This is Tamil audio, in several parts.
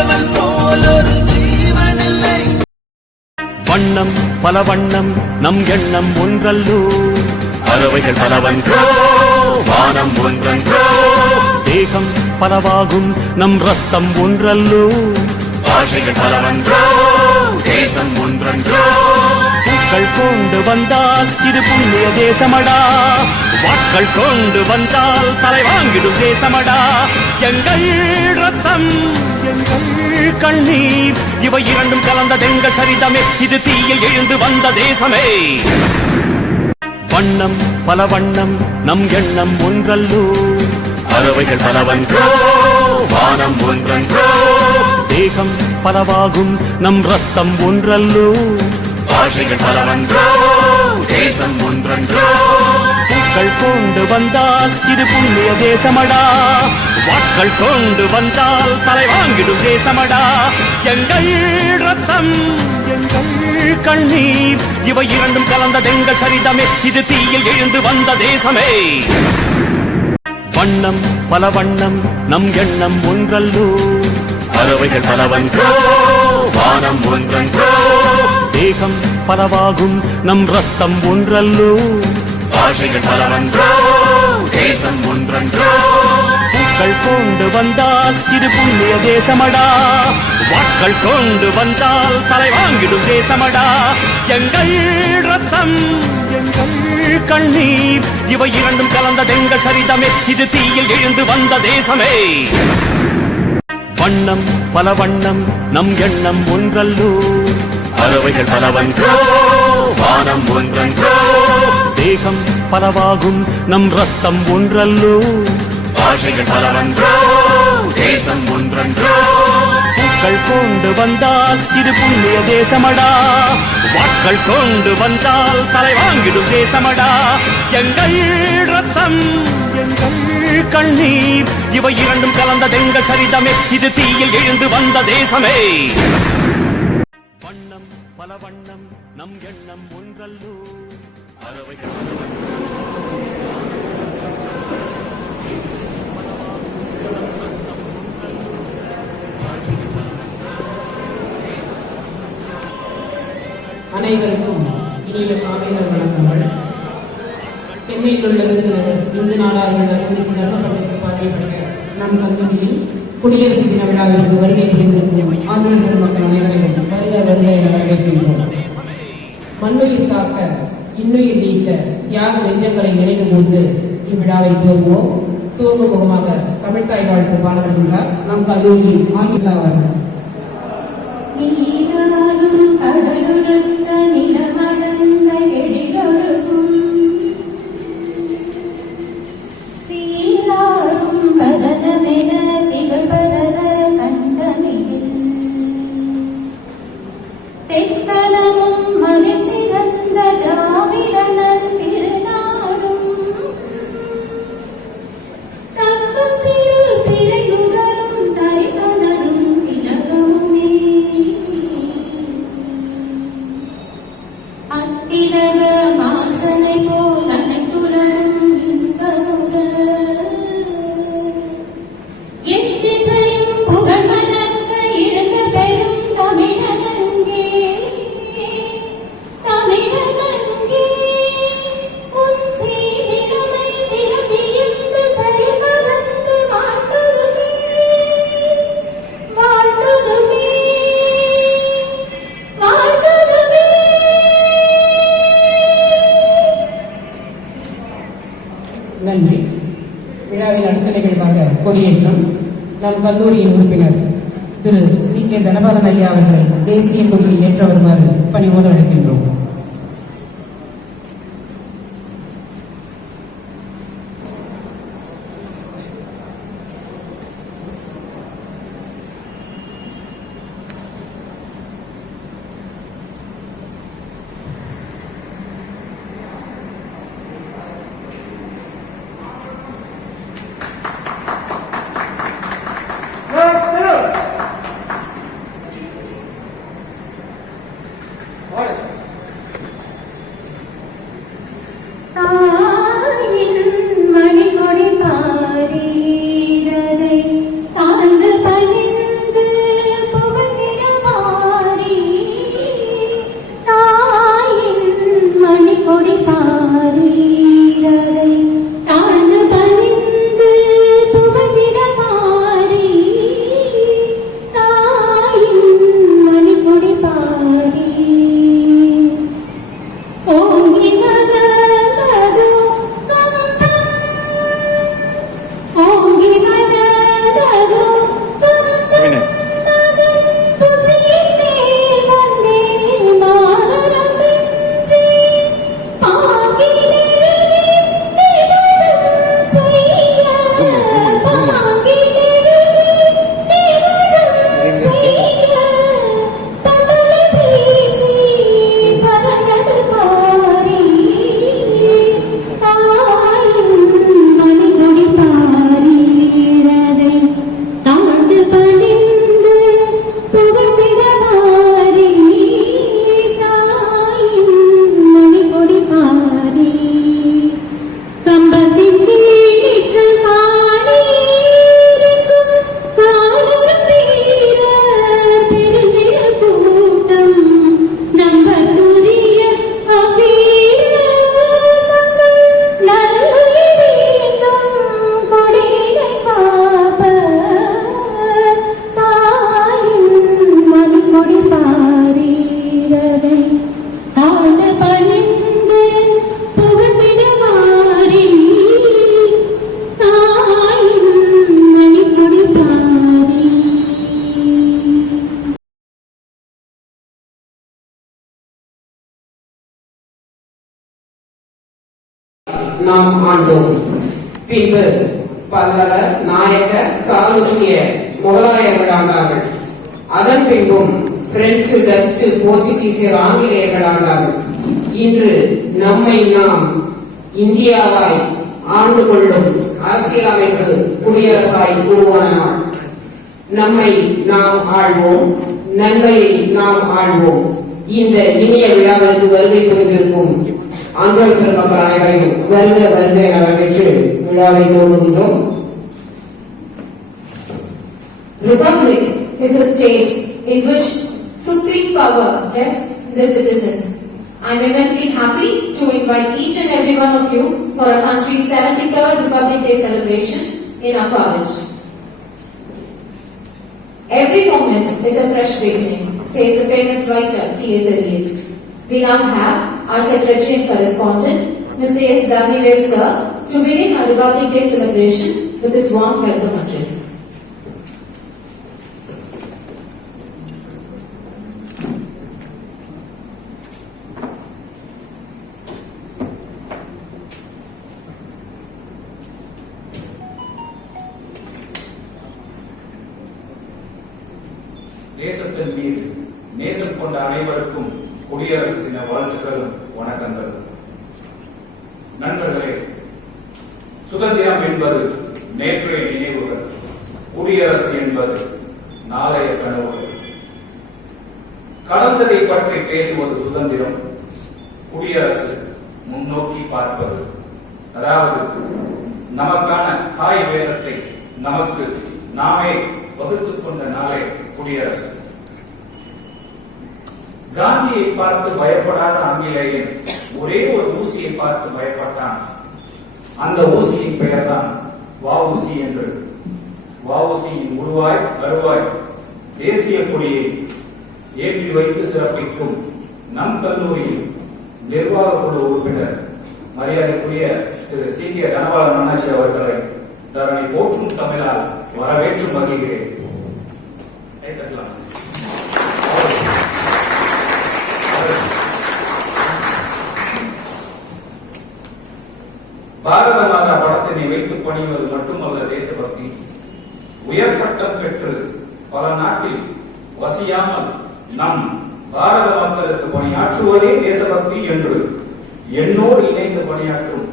தேவன் போல் ஒரு ஜீவனில்லை. வண்ணம் பல வண்ணம் நம் எண்ணம் ஒன்றல்லோ, பறவைகள் பலவன்றோ வானம் ஒன்றன்றோ, தேகம் பலவாகும் நம் ரத்தம் ஒன்றல்லோ, பாஷைகள் பலவன்றோ தேசம் ஒன்றன்றோ. பூக்கள் கொண்டு வந்தால் இது புண்ணிய தேசமடா, வாட்கள் கொண்டு வந்தால் தலை வாங்கிடும் தேசமடா. எங்கள் ரத்தம் எங்கள் கண்ணீர் இவை இரண்டும் கலந்ததெங்கள் சரிதமே, இது தீயில் எழுந்து வந்த தேசமே. வண்ணம் பல வண்ணம் நம் எண்ணம் ஒன்றல்லோ, பறவைகள் பலவன்றோ வானம் ஒன்றன்றோ, தேகம் பலவாகும் நம் ரத்தம் ஒன்றல்லோ, பாஷைகள் பலவன்றோ தேசம் ஒன்றன்றோ. பூக்கள் கொண்டு வந்தால் இது புண்ணிய தேசமடா, வாட்கள் கொண்டு வந்தால் தலை வாங்கிடும் தேசமடா. எங்கள் ரத்தம் எங்கள் கண்ணீர் இவை இரண்டும் கலந்ததெங்கள் சரிதமே, இது தீயில் எழுந்து வந்த தேசமே. வண்ணம் பல வண்ணம் நம் எண்ணம் ஒன்றல்லோ, பறவைகள் பலவன்றோ வானம் ஒன்றன்றோ, தேகம் பலவாகும் நம் ரத்தம் ஒன்றல்லோ, பாஷைகள் பலவன்றோ தேசம் ஒன்றன்றோ. பூக்கள் கொண்டு வந்தால் இது புண்ணிய தேசமடா, வாட்கள் கொண்டு வந்தால் தலை வாங்கிடும் தேசமடா. எங்கள் ரத்தம் எங்கள் கண்ணீர் இவை இரண்டும் கலந்ததெங்கள் சரிதமே, இது தீயில் எழுந்து வந்த தேசமே. வண்ணம் பல வண்ணம் நம் எண்ணம் ஒன்றல்லோ, பறவைகள் பலவன்றோ வானம் ஒன்றன்றோ, தேகம் பலவாகும் நம் ரத்தம் ஒன்றல்லோ, பாஷைகள் பலவன்றோ தேசம் ஒன்றன்றோ. பூக்கள் கொண்டு வந்தால் இது புண்ணிய தேசமடா, வாட்கள் கொண்டு வந்தால் தலை வாங்கிடும் தேசமடா. எங்கள் ரத்தம் எங்கள் கண்ணீர் இவை இரண்டும் கலந்ததெங்கள் சரிதமே, இது தீயில் எழுந்து வந்த தேசமே. வண்ணம் பல வண்ணம் நம் எண்ணம் ஒன்றல்லோ, பறவைகள் அனைவருக்கும் இனிய காலையில் வணக்கங்கள். சென்னையில் உள்ள விருந்தினர் இந்து நாடார்கள் அனுமதிக்கு தர்மப்பட்டிற்கு பார்வைப்பட்ட நம் கல்லூரியில் குடியரசு தின விழாவிற்கு வருகை புரிந்திருக்கும் ஆண்கள் பெருமக்கள் அனைவரையும் வருக வருக என வரவேற்கின்றோம். மண்ணுயிர் காக்க இன்னுயிர் நீக்க தியாக நெஞ்சங்களை நினைவு கூர்ந்து இவ்விழாவை துவங்குவோம். துவங்கும் முகமாக தமிழ்தாய் வாழ்த்து பாட வருகின்றார் நம் கல்லூரியின் ஆங்கில அவர்கள். நன்றி. விழாவில் அடுத்த நிகழ்வாக கொடியேற்றம் நம் கல்லூரியின் உறுப்பினர் திரு C.K. தனபாலன் ஐயா அவர்களை தேசிய கொடியை ஏற்ற வருமாறு பணிவோடு அழைக்கின்றோம். நாம் ஆண்டோம். பின்பு பல்லவ, நாயக்க, சாளுக்கிய, முகலாயர்கள் ஆண்டார்கள். அதன் பின்பும் பிரெஞ்சு, டச்சு, போர்ச்சுகீசியர், ஆங்கிலேயர்கள் ஆண்டார்கள். இன்று நம்மை நாம் இந்தியாவாய் ஆண்டு கொள்ளும் அரசியலமைப்பு குடியரசாய் உருவான நாள். நம்மை நாம் ஆள்வோம், நன்மையை நாம் ஆள்வோம். இந்த இனிய விழாவிற்கு வருகை புரிந்திருக்கும் ஆந்திர பெருமக்கள் அனைவரையும் வருக வருக என வரவேற்று விழாவை துவங்குகின்றோம். Republic is a state in which supreme power rests in the citizens. I am immensely happy to invite each and every one of you for our country's 73rd Republic Day celebration in our college. Every moment is a fresh beginning, says the famous writer T.S. Eliot. We now have our secretary and correspondent, Mr. S. Sir, to begin our Republic Day celebration with this warm welcome address. தேசத்தின் மீது நேசம் கொண்ட அனைவருக்கும் குடியரசு தின வாழ்த்துக்களும் வணக்கங்களும். நண்பர்களே, சுதந்திரம் என்பது நேற்றைய நினைவுகள், குடியரசு என்பது நாளைய கனவுகள். கடந்ததை பற்றி பேசுவது சுதந்திரம், குடியரசு முன்னோக்கி பார்ப்பது. அதாவது நமக்கான தாய் வேதத்தை நமக்கு நாமே வகுத்துக் கொண்ட நாளே குடியரசு. காந்தியை பார்த்து பயப்படாத ஆங்கிலேயன் ஒரே ஒரு ஊசியை பார்த்து பயப்பட்டான். அந்த ஊசியின் பெயர் தான் வ.உ.சி. என்று. வ.உ.சியின் உருவாய் வருவாய் தேசிய கொடியை ஏற்றி வைத்து சிறப்பிக்கும் நம் கல்லூரியில் நிர்வாக குழு உறுப்பினர் மரியாதைக்குரிய திரு சி.கே. தனபாலன் அண்ணாச்சி அவர்களை தன்னை போற்றும் தமிழால் வரவேற்று மகிழ்கிறேன். பாரத மாதா படத்தினை வைத்து பணிவது மட்டுமல்ல தேசபக்தி. உயர்பட்டம் பெற்று பல நாட்டில் வசியாமல் நம் பாரத மக்களுக்கு பணியாற்றுவதே தேசபக்தி என்று என்னோடு இணைந்து பணியாற்றும்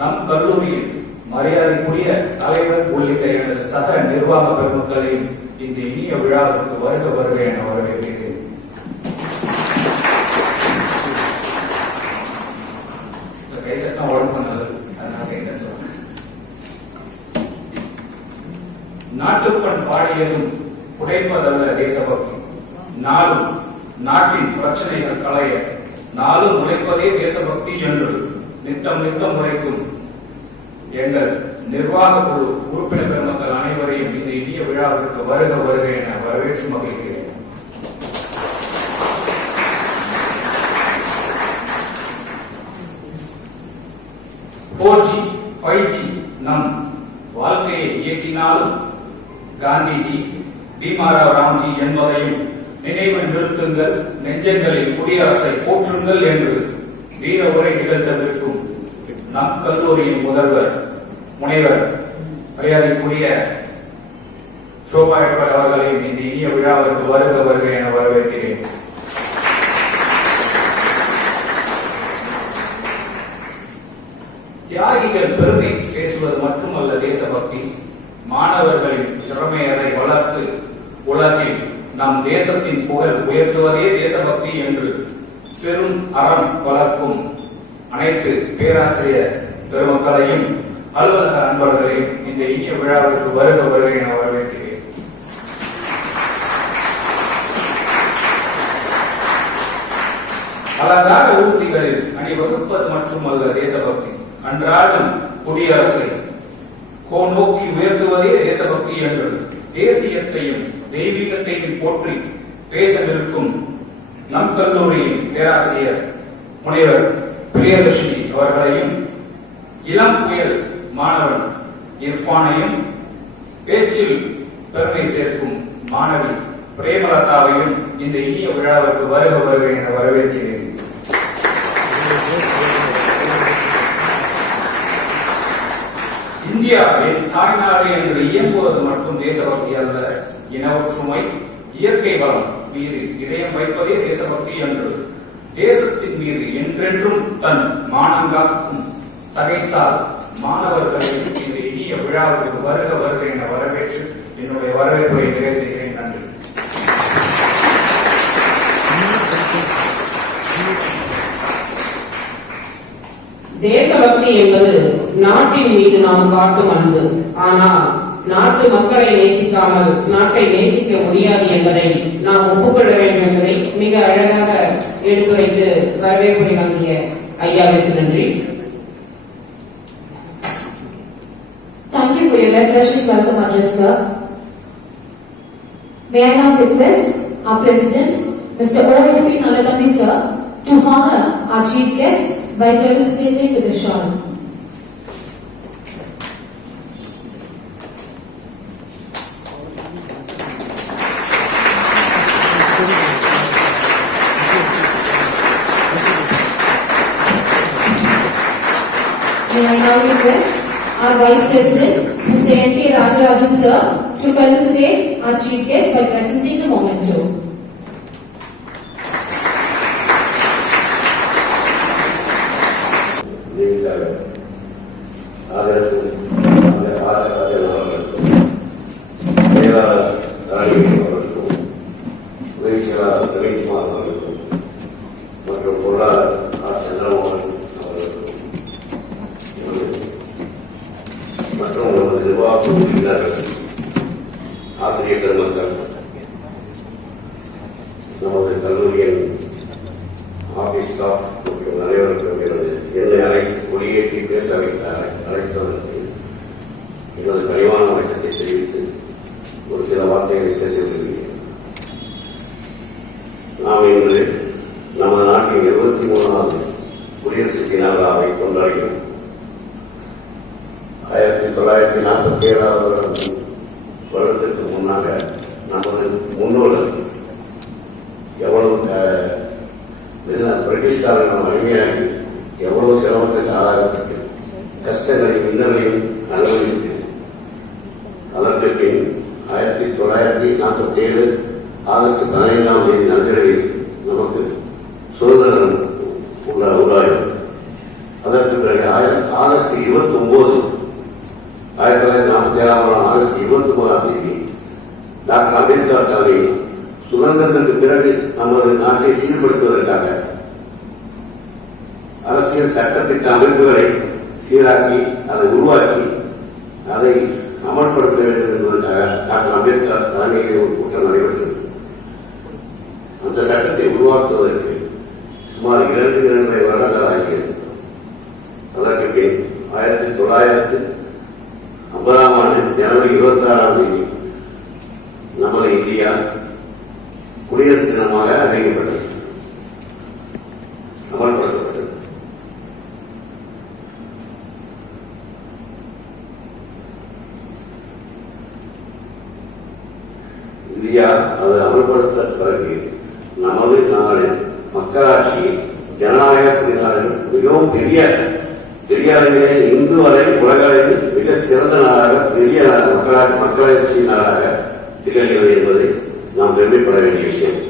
நம் கல்லூரியில் மரியாதைக்குரிய தலைவர் உள்ளிட்ட எனது சக நிர்வாக பெருமக்களையும் இந்த இனிய விழாவுக்கு வருக வருக என வரவேற்கிறேன். கைதட்டம் உடம்பு நல்லது, அதனால கைதட்டம். நாட்டுப்பண் பாடியதும் புடைப்பதல்ல தேசபக்தி. நாளும் நாட்டின் பிரச்சனைகள் களைய நாளும் உழைப்பதே தேசபக்தி என்று நித்தம் நித்தம் உழைக்கும் எங்கள் நிர்வாக குழு உறுப்பினர் பெருமக்கள் அனைவரையும் இந்த இனிய விழாவிற்கு வருக வருக என வரவேற்று மகிழ்கிறேன். போர்ஜி 5G நம் வாழ்க்கையை இயக்கினாலும் காந்திஜி, பீமாராவ் ராம்ஜி என்பதையும் நினைவில் நிறுத்துங்கள், நெஞ்சங்களில் குடியரசை போற்றுங்கள் என்று வீர உரை நிகழ்த்தவிருக்கும் நம் கல்லூரியின் முதல்வர் முனைவர் மரியாதைக்குரிய சோபா அவர்களையும் இந்த இனிய விழாவிற்கு வருக வருக என வரவேற்கிறேன். தியாகிகள் பெருமை பேசுவது மட்டுமல்ல தேசபக்தி. மாணவர்களின் திறமையை வளர்த்து உலகில் நம் தேசத்தின் புகழ் உயர்த்துவதே தேசபக்தி என்று பெரும் அறம் வளர்க்கும் அனைத்து பேராசிரியர் பெருமக்களையும் அலுவலக அன்பர்களையும் இந்த இனிய விழாவிற்கு வருக வருக என வரவேற்கிறேன். அலங்கார ஊர்திகளில் அணிவகுப்பது மட்டுமல்ல தேசபக்தி. அன்றாடம் குடியரசை நோக்கி உயர்த்துவதே தேசபக்தி என்று தேசியத்தையும் தெய்வீகத்தையும் போற்றி பேசவிருக்கும் நம் கல்லூரியின் பேராசிரியர் முனைவர் பிரியதர்ஷினி அவர்களையும் இளம் புயல் மாணவன் இர்ஃபானையும் பேச்சில் பெருமை சேர்க்கும் மாணவி பிரேமலதாவையும் இந்த இனிய விழாவிற்கு வருக வருக என வரவேற்கிறேன். இந்தியா என் தாய்நாடு என்று இயம்புவது மட்டும் தேசபக்தி அல்ல, இனவொற்றுமை, இயற்கை வளம் மீது இதயம் வைப்பதே தேசபக்தி என்று தேசத்தின் மீது என்றென்றும் தன் மானங்காக்கும் தகைசால் மாணவர்களை இந்த இனிய விழாவிற்கு வருக வருக என வரவேற்று என்னுடைய வரவேற்புரை நிறைவு செய்கிறேன். நன்றி. தேசபக்தி என்பது நாட்டின் மீது நாம் காட்டும் அன்பு. ஆனால் நாட்டு மக்களை நேசிக்காமல் நாட்டை நேசிக்க முடியாது என்பதை நாம் ஒப்புக்கொள்ள வேண்டும் என்பதை மிக அழகாக எடுத்துரைத்து வரவேற்புரை வழங்கிய ஐயாவிற்கு நன்றி. Thank you for your refreshing welcome address, sir. May I now request our President, Mr. O.P. Naladami, sir, to honor our chief guest by felicitating with a shawl. May I now request our Vice President, Mr. N.K. Rajarajan, sir, to felicitate our chief guest by presenting the memento. ஆசிரியர் பெருமக்கள், நமது கல்லூரியின் ஆபீஸ் ஸ்டாஃப் மற்றும் அனைவருக்கும் என்னை அழைத்து கொடியேற்றி பேச அழைத்ததற்கு எனது கனிவான வணக்கத்தை தெரிவித்து ஒரு சில வார்த்தைகளை பேச விரும்புகிறேன். நாம் இன்று நமது நாட்டின் 23வது குடியரசு தின விழாவை கொண்டாடுகிறோம். 1947 வருடத்திற்கு முன்னாக நமது முன்னோர்கள் எவ்வளவு பிரிட்டிஷ்காரர்கள் அடிமையாகி எவ்வளவு சிரமத்திற்கு ஆளாகப்பட்டு கஷ்டங்களையும் இன்னங்களையும் அனுபவித்து அதற்கு பின் 1947 ஆகஸ்ட் 15ஆம் தேதி நள்ளிரவில் நமக்கு சுதந்திரம் உண்டாகும். அதற்கு பிறகு ஆகஸ்ட் 29 1947 ஆகஸ்ட் 29ஆம் தேதி டாக்டர் அம்பேத்கர் தலைமையில் சுதந்திரத்திற்கு பிறகு நமது நாட்டை சீர்படுத்துவதற்காக அரசியல் சட்டத்திட்ட அமைப்புகளை சீராக்கி அதை உருவாக்கி அதை அமல்படுத்த வேண்டும் என்பதற்காக டாக்டர் அம்பேத்கர் தலைமையில் ஒரு கூட்டம் நடைபெற்றது. அந்த சட்டத்தை உருவாக்குவதற்கு சுமார் 2 வருடங்கள் ஆகியது. அதற்கு பின் 1950ஆம் ஆண்டு ஜனவரி 26ஆம் தேதி நமது இந்தியா குடியரசு தினமாக அறிவிக்கப்பட்டது, அமல்படுத்தப்பட்டது. இந்தியா அது அமல்படுத்த பிறகு நமது நாடு மக்களாட்சி ஜனநாயக குடிநாடு மிகவும் பெரிய அளவிலே இன்று வரை உலகளவில் மிக சிறந்த நாடாக பெரிய மக்களாட்சி நாடாக திகழ்கிறது என்பதை நாம் பெருமைப்பட வேண்டிய விஷயம்.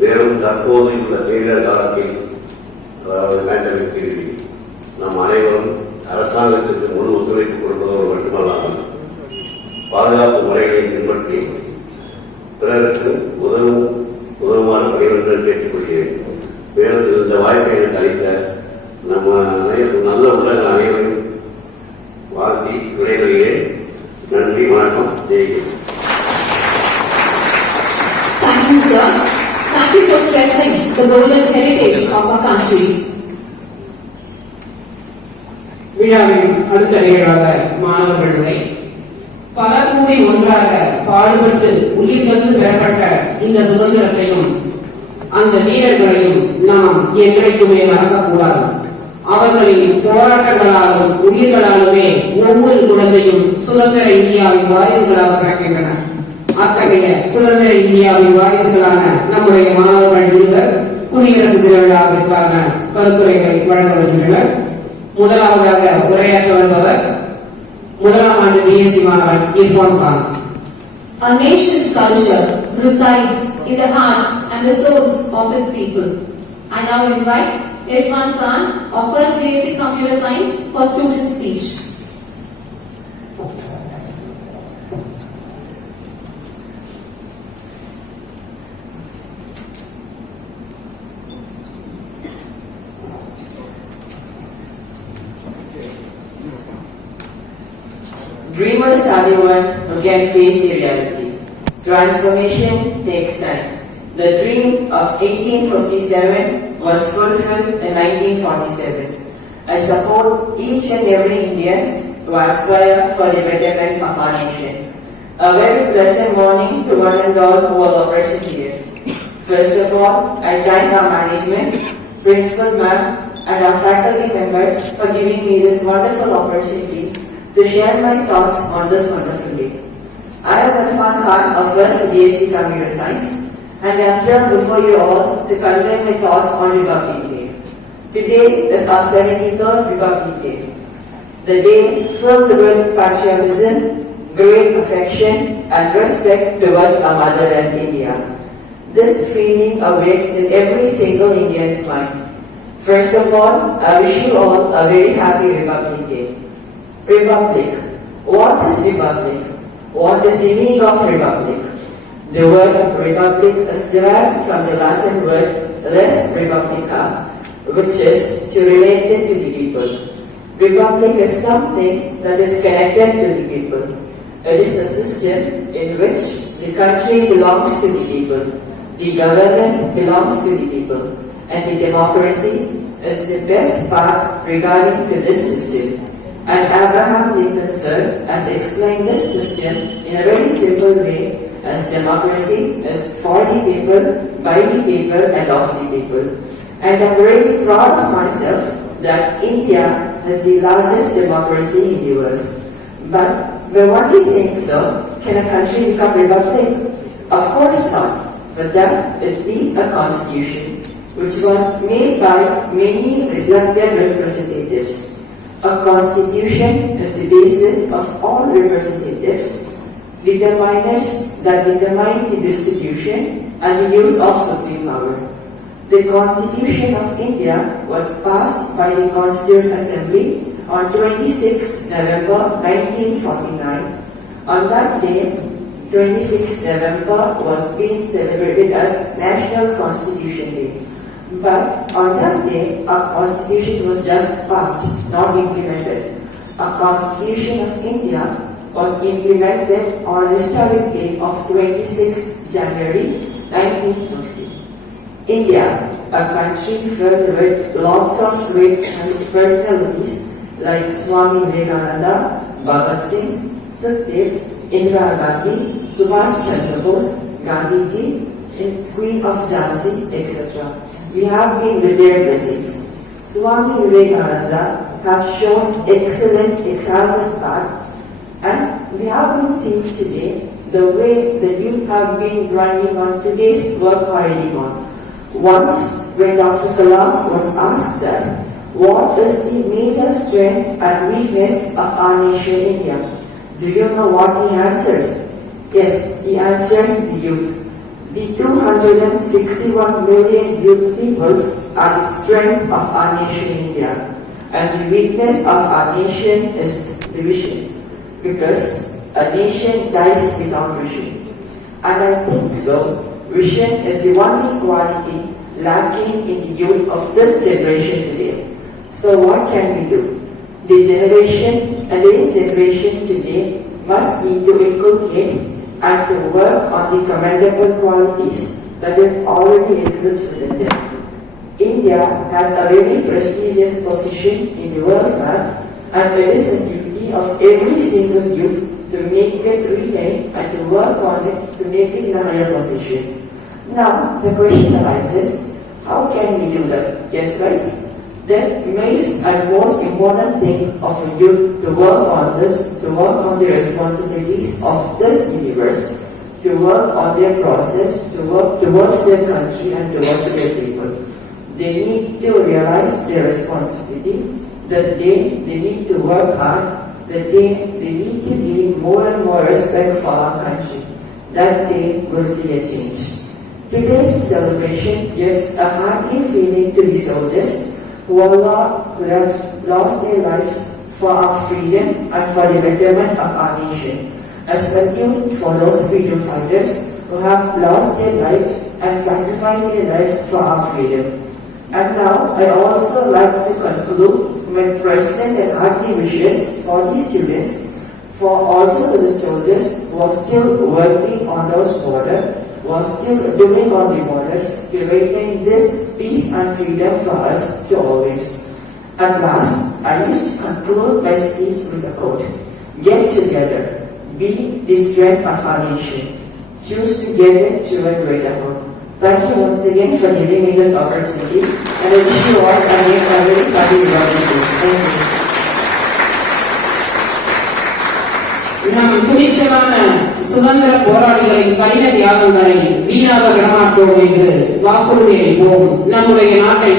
மேலும் தற்போது உள்ள பேரிடர் காலத்தில், அதாவது பேண்டமிக் பீரியடில், நாம் அனைவரும் அரசாங்கத்திற்கு முழு ஒத்துழைப்பு கொடுப்பதோடு மட்டுமல்லாமல் பாதுகாப்பு முறைகளை பின்பற்றி பிறருக்கு உதவுமாறு பணிவர்கள் கேட்டுக்கொள்கிறேன். மேலும் இந்த வாய்ப்பை எனக்கு அளித்த நம்ம நல்ல உள்ளங்கள் அனைவரும் வாழ்த்தி விடைபெறுகிறேன். நன்றி, வணக்கம், ஜெய்ஹிந்த். Thank you, sir. Thank you for stressing the golden heritage of our country. விழாவின் அடுத்த நிகழ்வாக மாணவர்களுடைய பல கூடி ஒன்றாக பாடுபட்டு உயிர் தந்து பெறப்பட்ட இந்த சுதந்திரத்தையும் அந்த வீரர்களையும் நாம் என்றைக்குமே மறக்கக்கூடாது. அவர்களின் போராட்டங்களாலும் உயிர்களாலுமே ஒவ்வொரு குழந்தையும் சுதந்திர இந்தியாவின் வாரிசுகளாக பிறக்கின்றன. அத்தகைய சுதந்திர இந்தியாவின் வாரிசுகளான நம்முடைய மாணவர்கள் இருவர் குடியரசு தின விழாவிற்கான கருத்துரைகளை வழங்க வருகின்றனர். முதலாவதாக உரையாற்ற வருபவர் முதலாம் ஆண்டு பிஎஸ்சி மாணவன் Irfan Khan. A nation's culture resides in the hearts and the souls of its people. I now invite Irfan Khan of First Basic Computer Science for student speech. Dreamers are the one who can face the reality. Transformation takes time. The dream of 1857 was fulfilled in 1947. I support each and every Indian who aspire for the betterment of our nation. A very pleasant morning to one and all who are present here. First of all, I thank our management, principal ma'am, and our faculty members for giving me this wonderful opportunity to share my thoughts on this wonderful day. I am Irfan Khan of First BSc Computer Science, and I am here before you all to convey my thoughts on Republic Day. Today is our 73rd Republic Day, the day filled with patriotism, great affection, and respect towards our motherland India. This feeling awakes in every single Indian's mind. First of all, I wish you all a very happy Republic Day. Republic. What is Republic? What is the meaning of Republic? The word Republic is derived from the Latin word res publica, which is to relate it to the people. Republic is something that is connected to the people. It is a system in which the country belongs to the people, the government belongs to the people, and the democracy is the best part regarding to this system. And Abraham Lincoln sir has explained this system in a very simple way as democracy is for the people, by the people and of the people. And I'm really proud of myself that India is the largest democracy in the world. But we're only saying so, can a country become republic? Of course not. For that it needs a constitution which was made by many elected representatives. A constitution is the basis of all representatives, determiners that determine the distribution and the use of supreme power. The Constitution of India was passed by the Constituent Assembly on 26 November 1949. On that day, 26 November was being celebrated as National Constitution Day. But on that day, our constitution was just passed, not implemented. Our Constitution of India was implemented on the historic day of 26 January 1950. India, a country filled with lots of great personalities like Swami Vivekananda, Bhagat Singh, Sukhdev, Indira Gandhi, Subhash Chandra Bose, Gandhiji, Queen of Jhansi, etc. We have been with their blessings. Swami Vivekananda has shown excellent example path, and we have been seeing today the way the youth have been running on today's work piling on. Once, when Dr. Kalam was asked that, what is the major strength and weakness of our nation India? Do you know what he answered? Yes, he answered the youth. The 261 million youth peoples are the strength of our nation India, and the weakness of our nation is division, because a nation dies without vision. And I think so, vision is the only quality lacking in the youth of this generation today. So what can we do? The generation and the generation today must need to inculcate and to work on the commendable qualities that is already exist within them. India has a very prestigious position in the world map, and it is a duty of every single youth to make it retain and to work on it to make it in a higher position. Now, the question arises, how can we do that? Yes, right? The most and most important thing of a youth to work on this, to work on the responsibilities of this universe, to work on their process, to work towards their country and towards their people. They need to realize their responsibility. the day they need to work hard, the day they need to gain more and more respect for our country. That day will see a change. Today's celebration gives a happy feeling to the soldiers who have lost their lives for our freedom and for the betterment of our nation. A salute for those freedom fighters who have lost their lives and sacrificed their lives for our freedom. And now, I also like to conclude with present and hearty wishes for the students, for also the soldiers who are still working on those borders, who are still doing on the borders to maintain this peace and freedom for us to always. At last, I used to conclude my speech with a quote: "Get together, be the strength of our nation. Choose together to a greater hope." Thank you once again for giving me this opportunity, and I wish you all a very happy Republic Day. Thank you. நம் துணிச்சலான சுதந்திர போராளிகளின் கடின தியாகங்களை வீணாக விடமாட்டோம் என்று வாக்குறுதியளிப்போம். நம்முடைய நாட்டை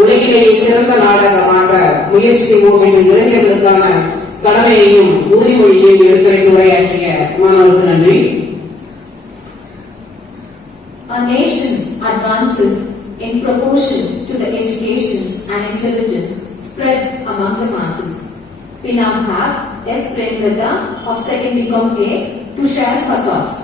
உலகிலேயே சிறந்த நாடாக மாற்ற முயற்சி செய்வோம் என்ற இளைஞர்களுக்கான கடமையையும் உறுதிமொழியையும் எடுத்துரைத்து உரையாற்றிய மாணவர்களுக்கு நன்றி. A nation advances in proportion to the education and intelligence spread among the masses. We now have S. Premlata of 2nd BCom A to share her thoughts.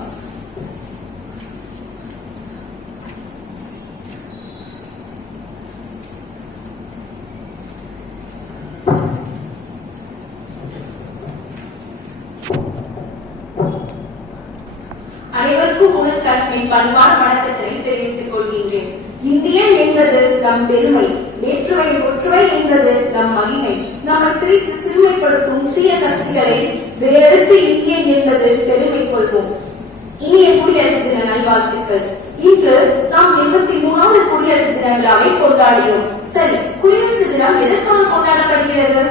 அனைவருக்கும் முதல் தரப்பின் பண்பான வணக்கத்தை தெரிவித்துக் கொள்கின்றேன். இந்தியன் என்பது நம் பெருமை, வேற்றுமை ஒற்றுமை என்பது நம் மகிமை. நம்மை பிரித்து சிறுமைப்படுத்தும் தீய சக்திகளை வேறெடுத்து இந்தியன் என்பது பெருமை கொள்வோம். இனிய குடியரசு தின நல்வாழ்த்துக்கள். இன்று நாம் 83வது குடியரசு தின விழாவை கொண்டாடினோம். சரி, குடியரசு தினம் எதற்காக கொண்டாடப்படுகிறது?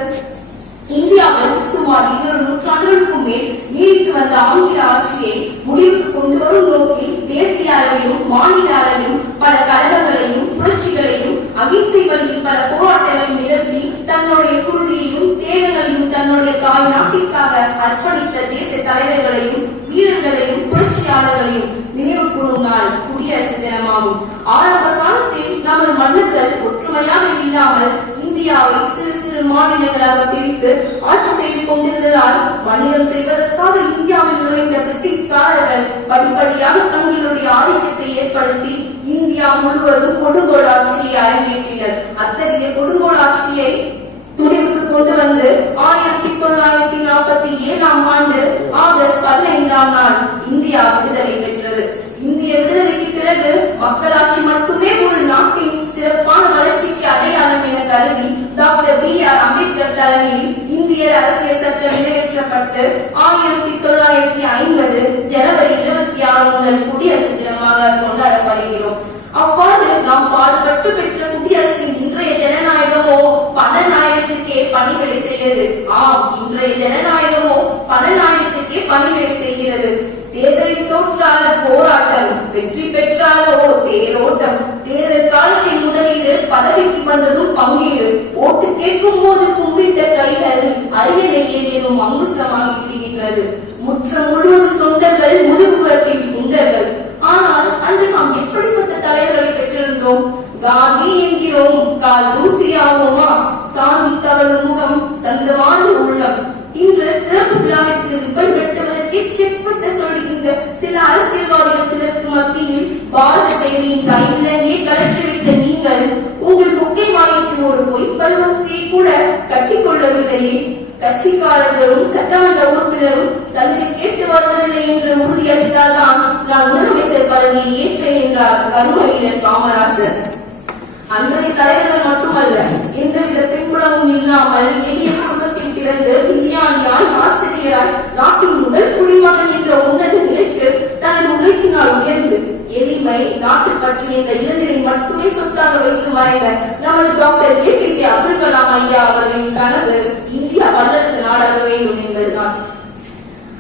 இந்தியாவில் சுமார் 200 நூற்றாண்டுகளுக்கும் மேல் நீடித்து வந்த ஆங்கில ஆட்சியை முடிவுக்கு கொண்டு வரும் நோக்கில் தேசிய அளவிலும் மாநில அளவிலும் பல கழகங்களையும் புரட்சிகளையும் அகிம்சை வழியில் பல போராட்டங்களையும் நிகழ்த்தி தன்னுடைய குருதியையும் தேகங்களையும் தன்னுடைய தாய் நாட்டிற்காக அர்ப்பணித்த தேச தலைவர்களையும் வீரர்களையும் புரட்சியாளர்களையும் நினைவு கூறும் நாள் குடியரசு தினமாகும். ஆரம்ப காலத்தில் நமது மன்னர்கள் ஒற்றுமையாக இல்லாமல் இந்தியாவை சிறு சிறு மாநிலங்களாக பிரித்து ஆட்சி செய்து கொண்டிருந்ததால் வணிகம் செய்வதற்காக இந்தியாவில் நுழைந்த பிரிட்டிஷ்காரர்கள் படிப்படியாக தங்களுடைய ஆதிக்கத்தை ஏற்படுத்தி இந்தியா முழுவதும் கொடுங்கோல் ஆட்சியை அரங்கேற்றினர். அத்தகைய கொடுங்கோல் ஆட்சியை முடிவுக்கு கொண்டு வந்து 1947ஆம் ஆண்டு ஆகஸ்ட் 15ஆம் நாள் இந்தியா விடுதலை பெற்றது. இந்திய விடுதலைக்கு பிறகு மக்களாட்சி மட்டுமே ஒரு நாட்டின் சிறப்பான வளர்ச்சிக்கு அடையாளம் என கருதி டாக்டர் B.R. அம்பேத்கர் தலைமையில் இந்திய அரசியல் சட்டம் நிறைவேற்றப்பட்டு 1950 ஜனவரி 26 முதல் குடியரசு தினமாக கொண்டாடப்படுகிறோம். அவ்வாறு நாம் பாடுபட்டு பெற்ற குடியரசின் இன்றைய ஜனநாயகமோ பணநாயகத்துக்கே பணிகளை செய்கிறது. இன்றைய ஜனநாயகமோ பணநாயகத்துக்கே பணிகளை செய்கிறது. தேர்தலில் தோற்றால போராட்டம், வெற்றி பெற்றாலோ தேரோட்டம். தேர்தல் காலத்தில் முதலீடு, பதவிக்கு வந்ததும் பங்கீடு, ஓட்டு கேட்கும் போது கும்பிட்ட கைகள் அரியணை ஏதேனும் அங்குசமாகி விடுகின்றது. முற்றம் முழுவதும் தொண்டர்கள், முதுகுவத்தில் குண்டர்கள். ஆனால் அன்று நாம் எப்படிப்பட்ட தலைவர்களை பெற்றிருந்தோம்? காந்தி என்கிறோம், கால் தூசியாவோமா? சாந்தி தவறும் முகம், சந்தமான உள்ளம். இன்று திறப்பு விழாவிற்கு ரிப்பன் வெட்டுவதற்கே செப்பட்ட சொல்கின்ற சில அரசியல்வாதிகள் சிலருக்கு மத்தியில் பாரத தேவியின் கையிலேயே கலற்றி வைத்த நீங்கள் உங்கள் முக்கை வாய்க்கு ஒரு பொய் பல்வரிசையை கூட கட்டிக்கொள்ளவில்லையே. கட்சிக்காரர்களும் சட்டமன்ற உறுப்பினரும் சலுகை கேட்டு வருவதில்லை என்று உறுதியளித்தால்தான் நான் முதலமைச்சர் பதவியை ஏற்பேன் என்றார் கரும வீரர் காமராசர். அன்றைய தலைவர்கள் மட்டுமல்ல, எந்தவித பின்புலமும் இல்லாமல் எளிய குடும்பத்தில் பிறந்து விஞ்ஞானியாய், ஆசிரியராய், நாட்டின் முதல் குடிமகன் என்ற உன்னத நிலைக்கு தனது உழைப்பினால் உயர்ந்து எளிமை, நாட்டு பற்றி என்ற இரண்டினை மட்டுமே சொத்தாக வைத்து மறைந்த நமது டாக்டர் A.P.J. அப்துல் கலாம் ஐயா அவர்களின் கனவு இந்தியா வல்லரசு நாடாக வேண்டும் என்பதுதான்.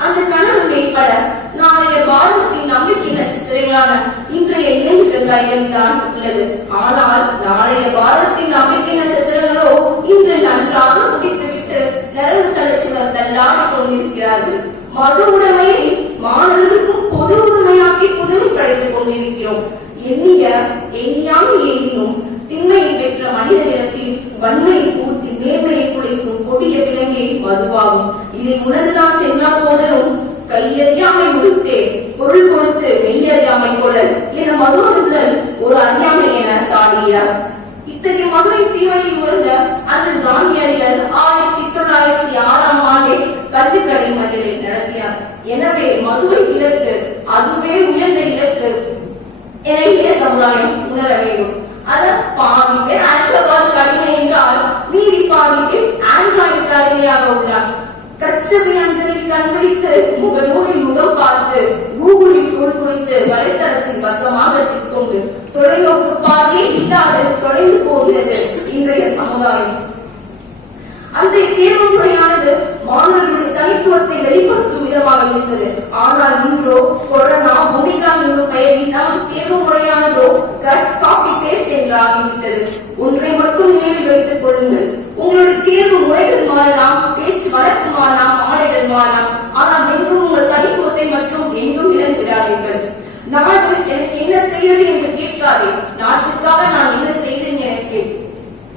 அந்த கனவு மேம்பட நாளைய பாரதத்தின் நம்பிக்கை நட்சத்திரங்களான இன்றைய இளைஞர்கள் கையில் தான் உள்ளது. ஆனால் நாளைய பாரதத்தின் நம்பிக்கை நட்சத்திரங்களோ இன்று நன்றாக குடித்துவிட்டு நரம்பு தளர்ச்சியுடன் தள்ளாடிக் கொண்டிருக்கிறார்கள். மது உடைமையை மாணவர்களுக்கும் பொது உடைமையாக்கி புதுமை படைத்துக் கொண்டிருக்கிறோம். எண்ணியாமல் எய்தினும் திண்மையை பெற்ற மனிதனிடத்தில் வன்மையை கூட்டி நேர்மையை குலைக்கும் கொடிய விலங்கை மதுவாகும். இதை உணர்ந்துதான் சென்றா போதிலும் கையறியாமை உடுத்தே பொருள் கொடுத்து மெய்யறியாமை கொள்ளல் என மது அருந்துதல் ஒரு அறியாமை என சாடுகிறார். இத்தகைய மதுவை தீமையை உணர்ந்த அண்ணல் காந்தியடிகள் 1906ஆம் ஆண்டே கல்விக்கடை மறியலை நடத்தினார். எனவே மதுவை இலக்கு, அதுவே உயர்ந்த இலக்கு என இளைய சமுதாயம் உணர வேண்டும். அதன் பாதி பேர் ஆல்கஹால் அடிமை என்றால் மீறி பாதி பேர் ஆண்ட்ராய்டுக்கு அடிமையாக உள்ளார். கச்சவை அஞ்சலில் கண்பிடித்து முகநூலில் முகம் பார்த்து கூகுளில் தோல் குறித்து வலைத்தளத்தில் வசமாக சிக்கொண்டு தொலைநோக்கு பார்வையே இல்லாது தொலைந்து போகிறது இன்றைய சமுதாயம். அந்த தேர்வு முறையானது மாணவர்களுடைய தனித்துவத்தை வெளிப்படுத்தும் விதமாக இருந்தது. ஆனால் இன்றோ கொரோனா ஒமிக்ரான் என்னும் பெயரில் நமது தேர்வு முறையானதோ காப்பி பேஸ்ட் என்று ஆகிவிட்டது. ஒன்றை மட்டும் நினைவில் வைத்துக் கொள்ளுங்கள், உங்களுடைய தேர்வு முறைகள் மாறலாம், பேச்சு வழக்கு மாறலாம், ஆடைகள் மாறலாம், ஆனால் என்றும் உங்கள் தனித்துவத்தை மற்றும் எங்கும் இழந்து விடாதீர்கள். நாடு எனக்கு என்ன செய்வது என்று கேட்காதே, நாட்டுக்காக நான் என்ன செய்தேன் எனக்கு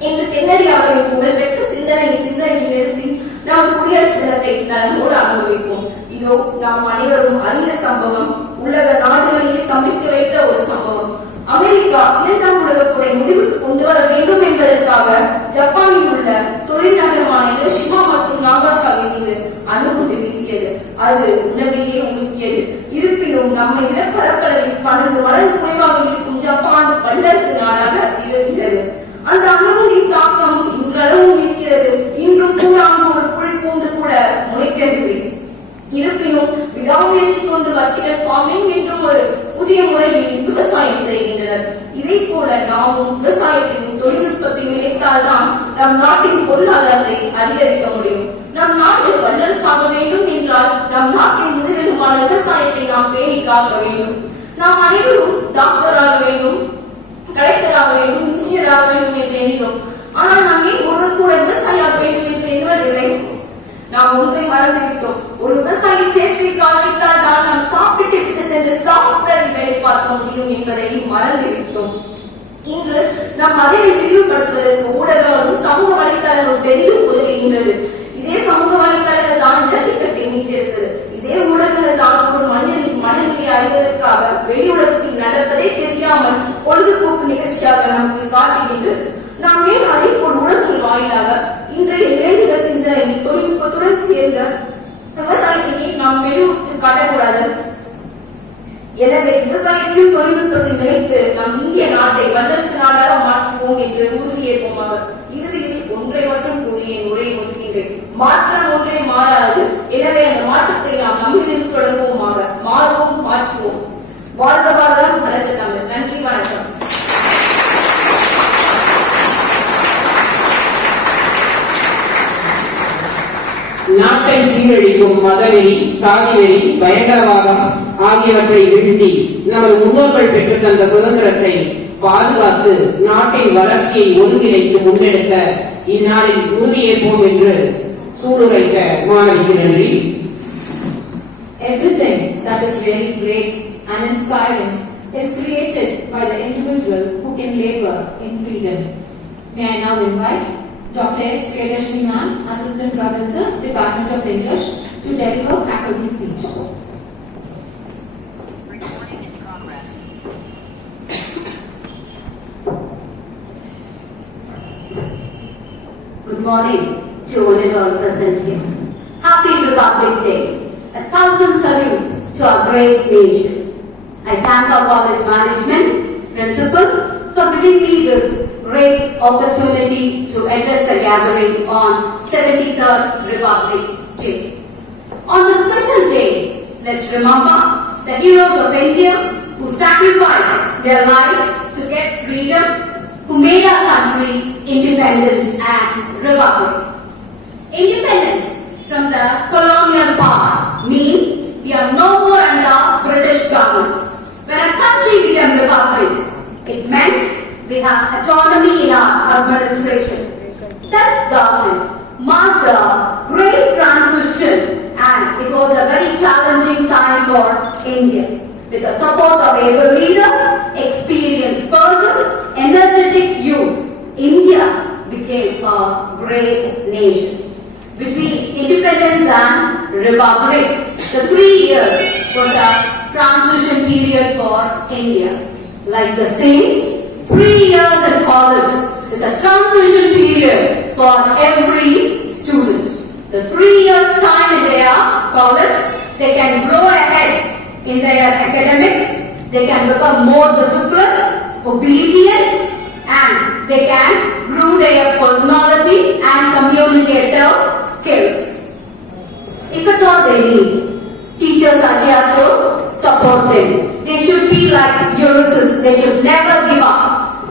என்று தென்னடி அவர்களின் புகழ் பெற்ற சிந்தனையில் நிறுத்தி நாம் குடியரசு தினத்தை நலமோடு அனுபவிப்போம். இதோ நாம் அனைவரும் அறிந்த சம்பவம், உலக நாடுகளையே சமைக்க வைத்த ஒரு சம்பவம். அமெரிக்கா 2ஆம் உலகப் போரை முடிவுக்கு கொண்டு வர வேண்டும் என்பதற்காக ஜப்பானில் உள்ள தொழில் நகரமான ஹிரோஷிமா மற்றும் நாகாசாகி மீது அணுகுண்டு வீசியது. அது உலகையே உலுக்கியது. இருப்பினும் நம்மை விட பரப்பளவில் 12 மடங்கு குறைவாக இருக்கும் ஜப்பான் வல்லரசு நாடாக திகழ்கிறது. அந்த அணுகுண்டின் தாக்கம் இன்றளவும் இருக்கிறது. இன்றும் கூட அங்கு ஒரு புல் பூண்டு கூட முளைக்கவில்லை. இருப்பினும் விடாமுயற்சி கொண்டு வர்டிகல் ஃபார்மிங் என்றும் ஒரு புதிய முறையில் விவசாயம் செய்கின்றனர். இதை போல நாமும் விவசாயத்தையும் தொழில்நுட்பத்தையும் இணைத்தால்தான் நம் நாட்டின் பொருளாதாரத்தை அதிகரிக்க முடியும். நம் நாடு வல்லரசாக வேண்டும் என்றால் நம் நாட்டின் முதுகெலும்பான விவசாயத்தை நாம் பேணி காக்க வேண்டும். நாம் அனைவரும் டாக்டராக வேண்டும், கலெக்டராக வேண்டும், இன்ஜினியராக வேண்டும் என்று எண்ணினோம். ஆனால் நாம் ஏன் ஒருவர் கூட விவசாயியாக வேண்டும் என்று எண்ணுவதில்லை? நாம் ஒன்றை மறந்துவிட்டோம். ஒரு விவசாயி சேற்றை காண்பித்தால் தான் நாம் சாப்பிட்டு விட்டு சென்று சாஃப்ட்வேரில் வேலை பார்க்க முடியும் என்பதை மறந்துவிட்டோம். இன்று நாம் அறிவை விரிவுபடுத்துவதற்கு ஊடகங்களும் சமூக வலைத்தளங்களும் பெரிதும் உதவுகின்றது. இதே சமூக வலைத்தளங்கள் தான் ஜல்லிக்கட்டை மீட்டெடுத்தது. இதே ஊடகங்கள் தான் ஒரு மனிதனின் மனநிலையை அறிவதற்காக வெளி உலகத்தில் நடப்பதே தெரியாமல் பொழுதுபோக்கு நிகழ்ச்சியாக நமக்கு காட்டுகின்றது. நாம் ஏன் அதே போல் ஊடகங்கள் வாயிலாக இன்றைய இளைஞர்கள் சிந்தனையில் தொழில்நுட்பத்துடன் சேர்ந்த விவசாயத்தையே நாம் வெளியூருக்கு காட்டக்கூடாது? எனவே விவசாயத்தையும் தொழில்நுட்பத்தை நினைத்து நாம் இந்திய நாட்டை வல்லரசு நாடாக மாற்றுவோம் என்று உறுதியேற்போமாக. இறுதியில் ஒன்றை மற்றும் கூறிய உரை முடிக்கின்றேன். மாற்றம் ஒன்றே மாறாது. எனவே அந்த மாற்றத்தை நாம் நம்மிலிருந்து தொடங்குவோமாக. மாறுவோம், மாற்றுவோம். வாழ்க பாரதம், வளர்க தமிழ். நன்றி, வணக்கம். நாட்டை சீரழிக்கும் மதவெறி, சாதிவெறி, பயங்கரவாதம் ஆகியவற்றை வீழ்த்தி நமது முன்னோர்கள் பெற்று தந்த சுதந்திரத்தை பாதுகாத்து நாட்டின் வளர்ச்சியை ஒருங்கிணைத்து முன்னெடுக்க இந்நாளில் உறுதியேற்போம் என்று சூளுரைக்க மாணவிக்கு நன்றி. Everything that is really great and inspiring is created by the individual who can labor in freedom. May I now invite Dr. K.C.S.Kasi Nadar, Assistant Professor, Department of English, to deliver faculty speech. Good morning to one and all present here. Happy Republic Day. 1,000 salutes to our great nation. I thank our college management, principal, for giving me this great opportunity to address the gathering on 73rd Republic Day. On this special day, let's remember the heroes of India who sacrificed their life to get freedom, who made our country independent and republic. Independence from the colonial power mean we are no more under British government. When a country became republic, it meant we have autonomy in our administration, self-government marked a great transition, and it was a very challenging time for India. With the support of able leaders, experienced persons, energetic youth, India became a great nation. Between independence and republic, the 3 years was a transition period for India. Like the saying, 3 years in college is a transition period for every student. The 3 years time in their college, they can grow ahead in their academics, they can become more disciplined, obedient, and they can grow their personality and communicative skills. If at all they need, teachers are here to support them. They should be like Ulysses, they should never give up.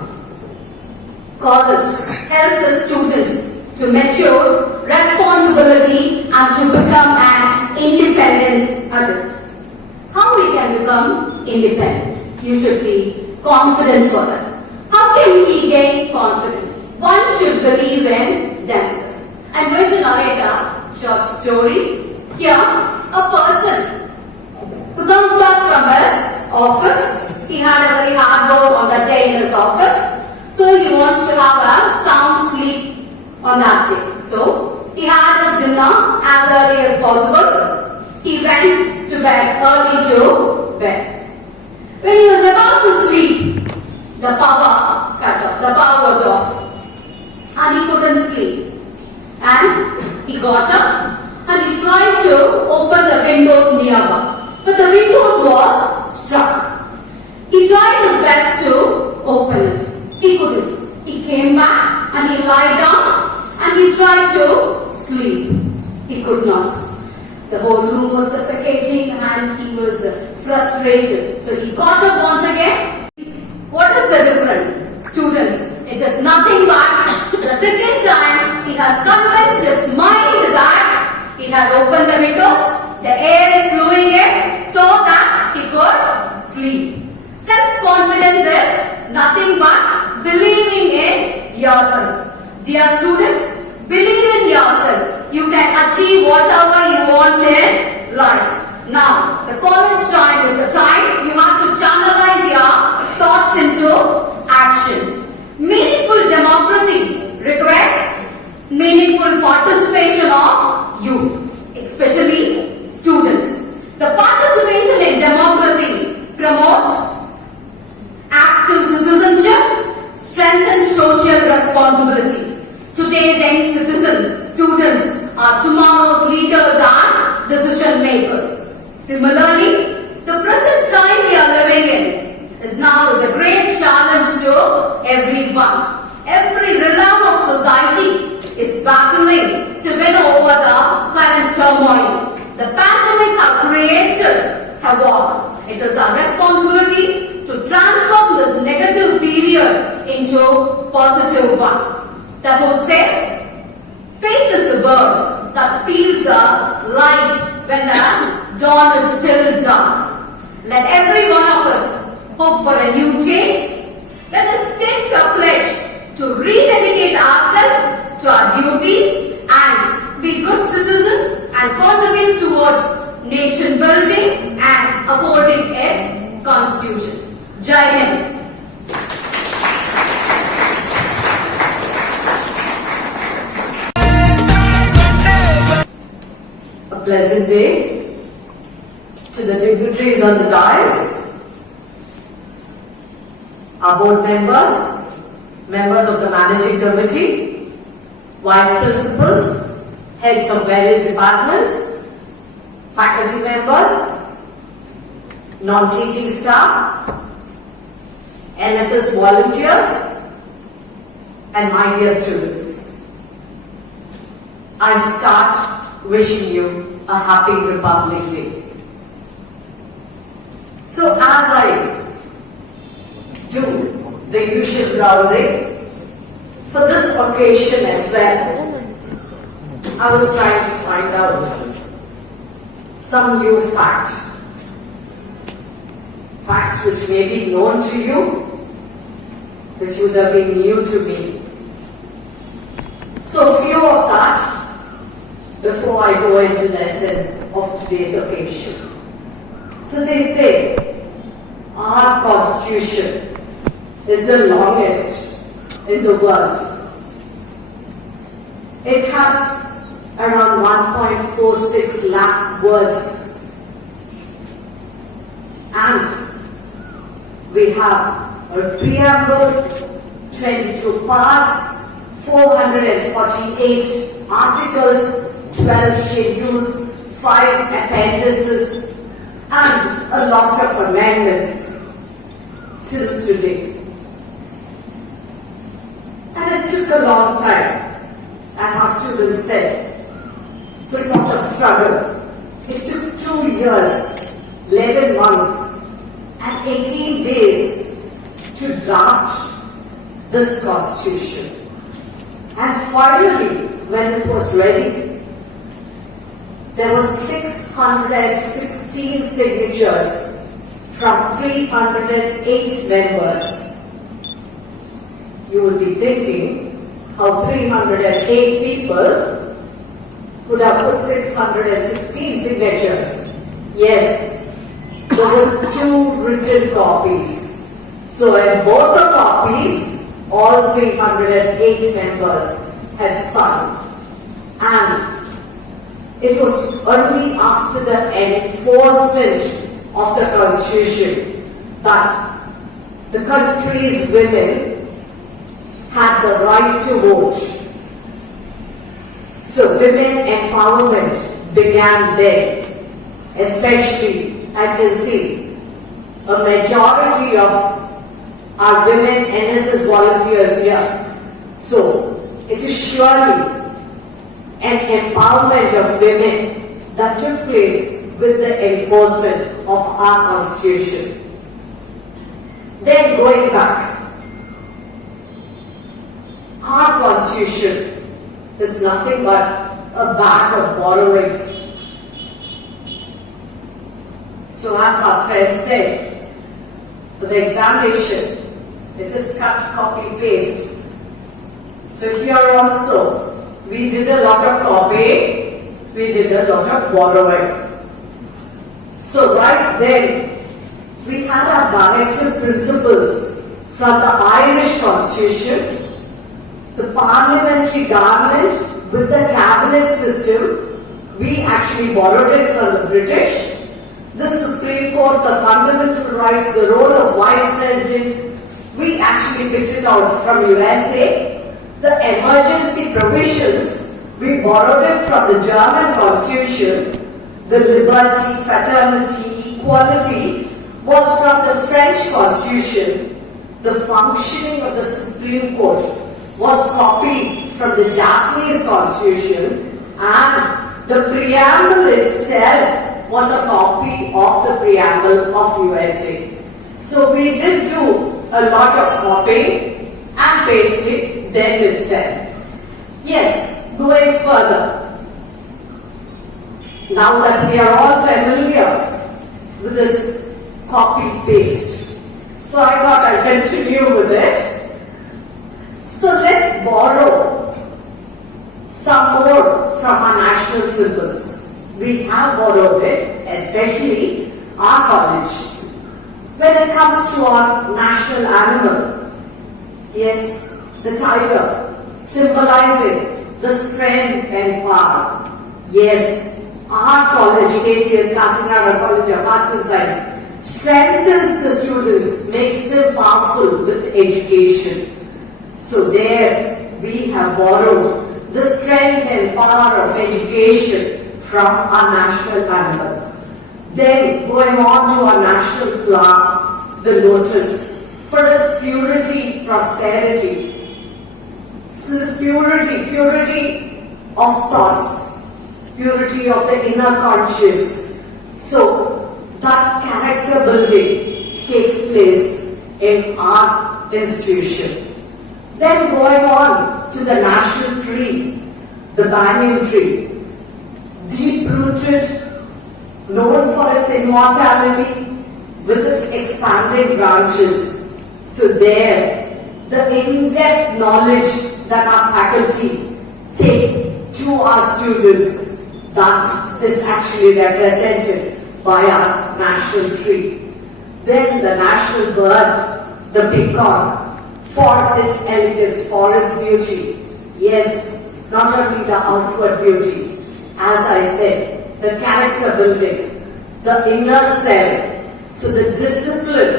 College helps a student to mature responsibility and to become an independent adult. How we can become independent? You should be confident for that. How can we gain confidence? One should believe in themselves. I am going to narrate a short story. Here, a person who comes back from his office. He had a very hard work on that day in his office. So he wants to have a sound sleep on that day. So he had his dinner as early as possible. He went to bed early to bed. When he was about to sleep, the power cut off. The power was off. And he couldn't sleep. And he got up and he tried to open the windows nearby. But the windows was stuck. He tried his best to open it. He couldn't. He came back and he lied down and he tried to sleep. He could not. The whole room was suffocating and he was frustrated. So he got up once again. What is the difference? Students, it is nothing but the second time he has convinced his mind that he had opened the windows, the air is flowing in so that he could sleep. Self-confidence is nothing but believing in yourself. Dear students, believe in yourself. You can achieve whatever you want in life. Now, the college time is the time you have to channelize your thoughts into action. Meaningful democracy requires meaningful participation of youth, especially students. The participation in democracy promotes active citizenship, strengthens social responsibility. Today's young citizens, students are tomorrow's leaders and decision makers. Similarly, the present time we are living in is a great challenge to everyone. Every realm of society is battling to win over the current turmoil. The pandemic has created havoc. It is our responsibility to transform this negative period into positive one. The Bible says, faith is the bird that feels the light when the dawn is still dark. Let every one of us hope for a new change. Let us take a pledge to rededicate ourselves to our duties and be good citizens and contribute towards nation building and upholding its constitution. Jai Hind. A pleasant day to the dignitaries on the dais, our board members, members of the managing committee, vice principals, heads of various departments, faculty members, non-teaching staff, NSS volunteers, and my dear students. I start wishing you a happy Republic Day. So as I do the usual browsing for this occasion as well, I was trying to find out some new facts which may be known to you, which would have been new to me. So I go into the essence of today's occasion. So they say, our constitution is the longest in the world. It has around 1.46 lakh words. And we have a preamble, 22 parts, 448 articles, 12 schedules, 5 appendices, and a lot of amendments till today. And it took a long time, as our students said, it was not a struggle. It took 2 years, 11 months, and 18 days to draft this constitution. And finally, when it was ready, there were 616 signatures from 308 members. You will be thinking how 308 people could have put 616 signatures. Yes, there were 2 written copies. So in both the copies, all 308 members had signed. And it was only after the enforcement of the constitution that the country's women had the right to vote. So women empowerment began there. Especially, I can see a majority of our women NSS volunteers here. So it is surely an empowerment of women that took place with the enforcement of our constitution. Then going back, our constitution is nothing but a bag of borrowings. So as our friend said, for the examination, it is cut, copy, paste. So here also, we did a lot of copying, we did a lot of borrowing. So right then, we had our directive principles from the Irish Constitution, the parliamentary government with the cabinet system. We actually borrowed it from the British. The Supreme Court, the fundamental rights, the role of vice president, we actually picked it out from USA. The emergency provisions, we borrowed it from the German Constitution. The liberty, fraternity, equality was from the French Constitution. The functioning of the Supreme Court was copied from the Japanese Constitution, and the preamble itself was a copy of the preamble of USA. So we did do a lot of copying and pasting then itself. Yes, going further. Now that we are all familiar with this copy-paste, so I thought I'll continue with it. So let's borrow some more from our national symbols. We have borrowed it, especially our college. When it comes to our national animal, yes, the tiger, symbolizing the strength and power. Yes, our college, K.C.S.Kasi Nadar College of Arts and Science, strengthens the students, makes them powerful with education. So there we have borrowed the strength and power of education from our national animal. Then going on to our national flower, the lotus, for its purity, prosperity. So the purity of thoughts, purity of the inner conscious. So that character building takes place in our institution. Then going on to the national tree, the banyan tree, deep-rooted, known for its immortality, with its expanding branches. So there, the in-depth knowledge that our faculty take to our students that is actually represented by our national tree. Then the national bird, the peacock, for its elegance, for its beauty. Yes, not only the outward beauty, as I said, the character building, the inner self, so the discipline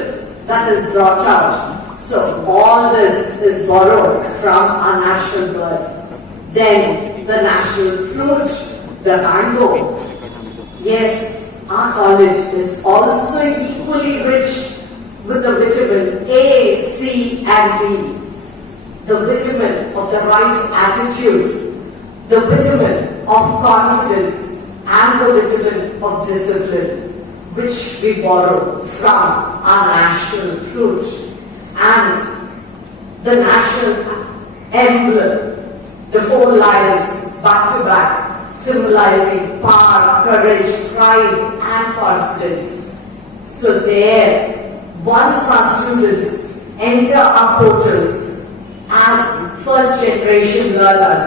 that is brought out. So all this is borrowed from our national bird. Then the national fruit, the mango. Yes, our college is also equally rich with the vitamin A, C and D. The vitamin of the right attitude, the vitamin of confidence and the vitamin of discipline, which we borrow from our national fruit and the national emblem, the 4 lions back to back, symbolizing power, courage, pride and confidence. So there, once our students enter our portals as first generation learners,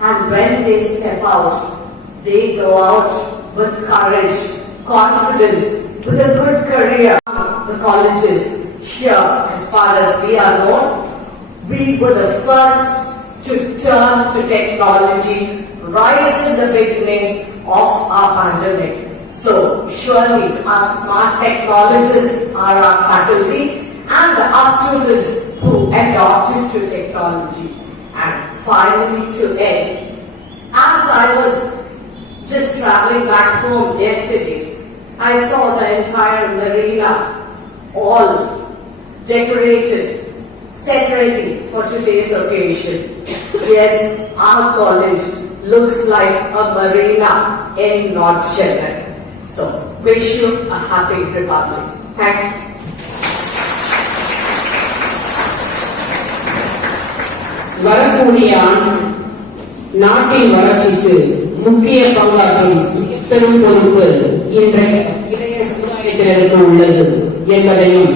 and when they step out, they go out with courage, confidence, with a good career. The colleges here, as far as we are known, we were the first to turn to technology right in the beginning of our pandemic. So surely our smart technologists are our faculty and our students who adopted to technology. And finally to end, as I was just traveling back home yesterday, I saw the entire marina all decorated, set ready for today's occasion. Yes, our college looks like a marina in North Chennai. So, wish you a happy Republic. Thank you. வரக்கூடிய ஆண்டு நாட்டின் வளர்ச்சிக்கு முக்கிய பங்காற்றும் பெரும் பொறுப்பு இன்றைய இளைய சமுதாயத்தினருக்கு உள்ளது என்பதையும்,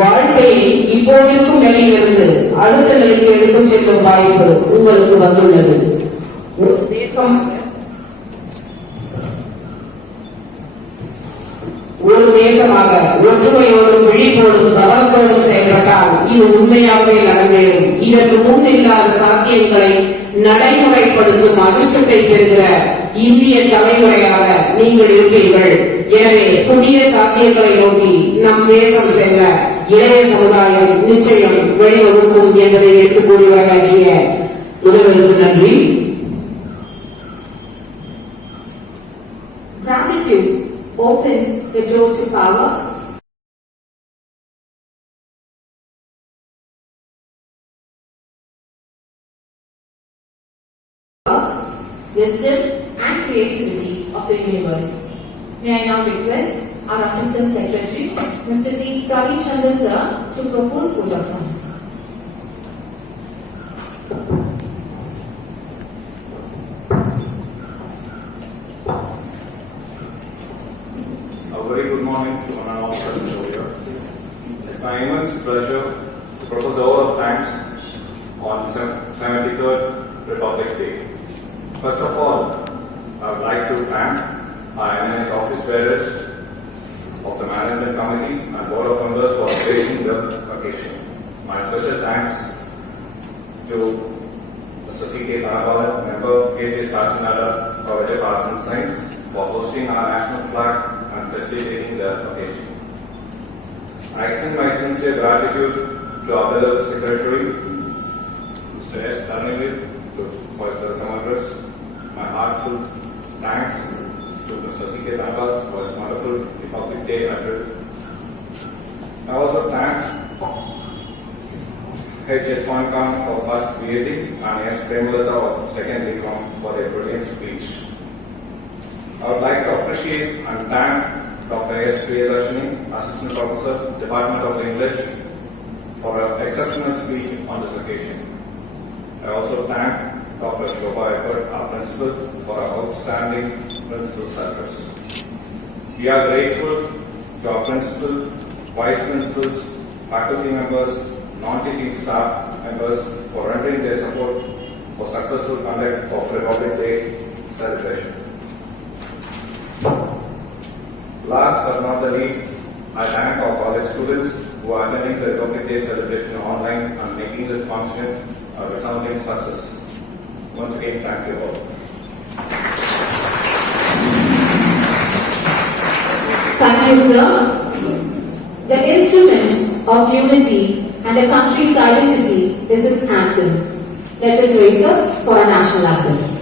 வாழ்க்கையை இப்போதிருக்கும் நிலையிலிருந்து அடுத்த நிலைக்கு எடுத்துச் செல்லும் வாய்ப்பு உங்களுக்கு வந்துள்ளது. ஒரு தேசமாக ஒற்றுமையோடும் விழிப்போடும் கவனத்தோடும் செயல்பட்டால் இது உண்மையாகவே நடந்தேறும். இதற்கு முன் இல்லாத சாத்தியங்களை நடைமுறைப்படுத்தும் அதிர்ஷ்டத்தை பெறுகிற இந்திய தலைமுறையாக நீங்கள் இருப்பீர்கள். எனவே புதிய சாத்தியங்களை நோக்கி நம் தேசம் சென்ற இளைய சமுதாயம் நிச்சயம் வழிவகுக்கும் என்பதை எடுத்துக் கூறி வழங்கிய முதல்வருக்கு நன்றி. Gratitude opens the door to power. Wisdom and creativity of the universe. May I now request our Assistant Secretary, Mr. T. Praveen Chandra sir, to propose vote of thanks. A very good morning to one and all present over here. It's my immense pleasure to propose a vote of thanks on 73rd Republic Day. First of all, I would like to thank our eminent office bearers of the Management Committee and Board of Members for gracing the occasion. My special thanks to Mr. C.K.S.Kasi Nadar, member K.C.S.Kasi Nadar, College of Arts and Science, for hosting our national flag and facilitating the occasion. I extend my sincere gratitude to our beloved Secretary, Mr. S. Dhanavir, for his welcome address. My heartfelt thanks to Mr. C.K. Nadar for his wonderful Republic Day address. I also thank H.S. Fonkam of first BSc and S. Premlata of second BCom for their brilliant speech. I would like to appreciate and thank Dr. S. Priyadarshini, Assistant Professor, Department of English, for her exceptional speech on this occasion. I also thank Dr. Shobha Eckert, our principal, for our outstanding principal's address. We are grateful to our principal, vice principals, faculty members, non-teaching staff members for rendering their support for successful conduct of Republic Day celebration. Last but not the least, I thank our college students who are attending the Republic Day celebration online and making this function a resounding success. Once again, thank you all. Thank you, sir. The instrument of unity and a country's identity is its anthem. Let us raise up for our national anthem.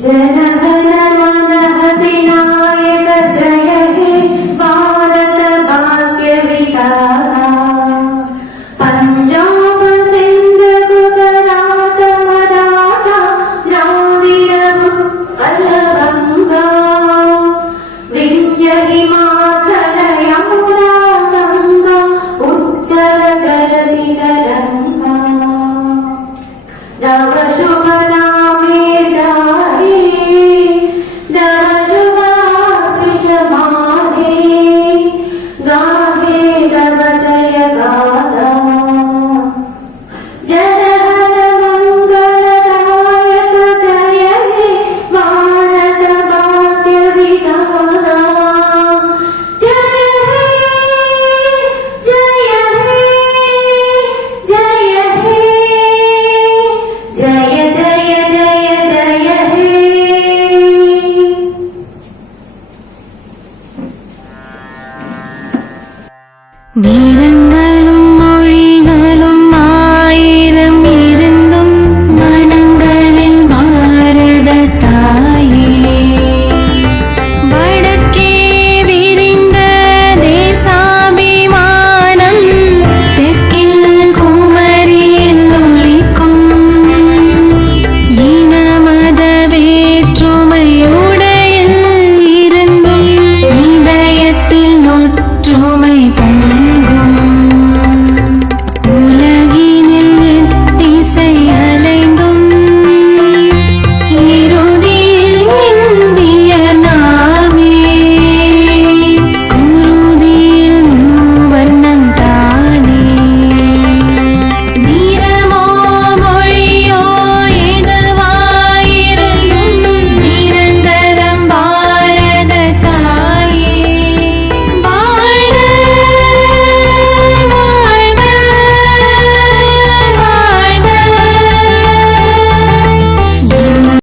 Jana